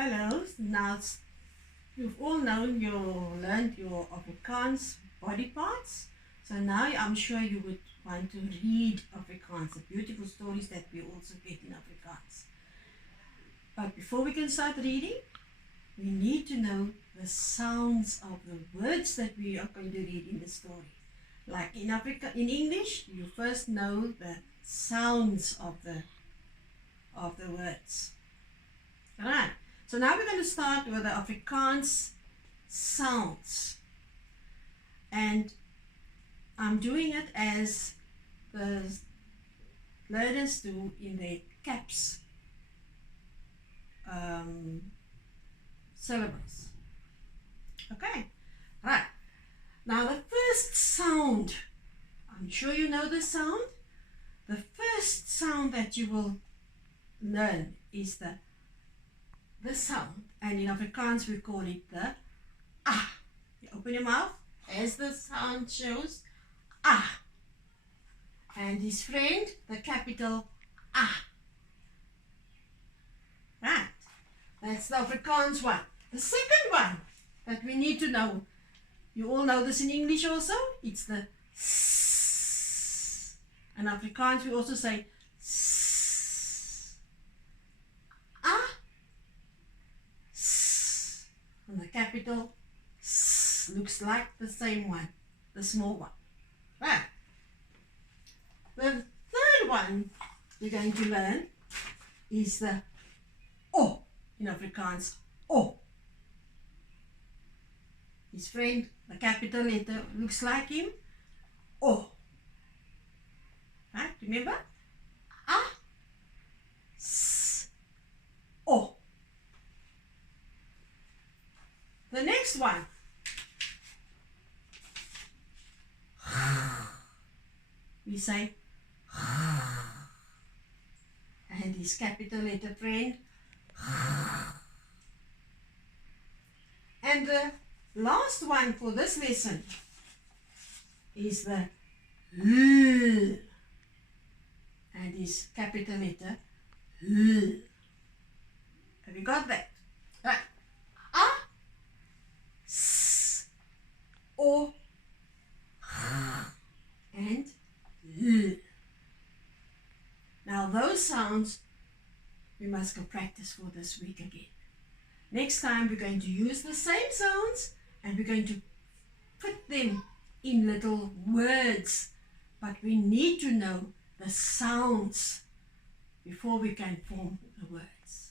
Hello, now you've all learned your Afrikaans body parts. So now I'm sure you would want to read Afrikaans, the beautiful stories that we also get in Afrikaans. But before we can start reading, we need to know the sounds of the words that we are going to read in the story. Like in English, you first know the sounds of the words. Alright, so now we're going to start with the Afrikaans sounds. And I'm doing it as the learners do in their CAPS syllabus. Okay, right. Now the first sound, I'm sure you know the sound. The first sound that you will learn is the sound, and in Afrikaans we call it the ah. You open your mouth as the sound shows, ah. And his friend, the capital ah. Right, that's the Afrikaans one. The second one that we need to know, you all know this in English also, it's the s. In Afrikaans we also say s. Ah, s. And the capital s looks like the same one, the small one. Right. The third one we're going to learn is the O in Afrikaans, O. His friend, the capital letter, looks like him, O. Right, remember? Ah, S, O. The next one. We say, and his capital letter friend. And the last one for this lesson is the L, and his capital letter L. Have you got that? Right. A, S, O, and L. Now those sounds we must go practice for this week again. Next time we're going to use the same sounds and we're going to put them in little words, but we need to know the sounds before we can form the words.